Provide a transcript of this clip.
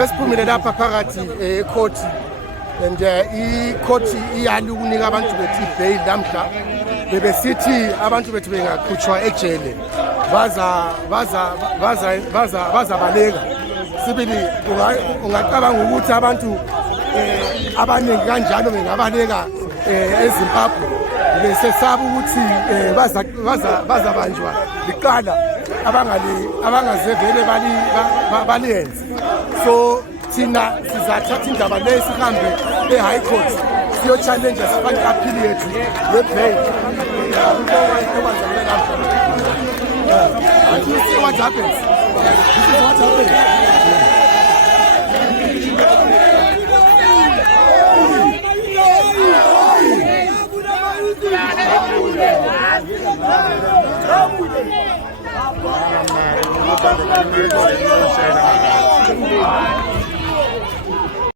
Sesiphumile lapha phakathi ecourt and icourt iyali ukunika abantu bethu bail namhla bebesithi abantu bethu bengakhutshwa ejele baza baleka sibili ungacabanga ukuthi abantu abaningi kanjalo bengabaleka eZimbabwe besesaba ukuthi bazabanjwa liqala abangazevele baliyenze. So thina sizathatha indaba le sihambe e-high court siyo-challenge sifake i-appeal yethu ye-bail. And you see what happens. This is what happens.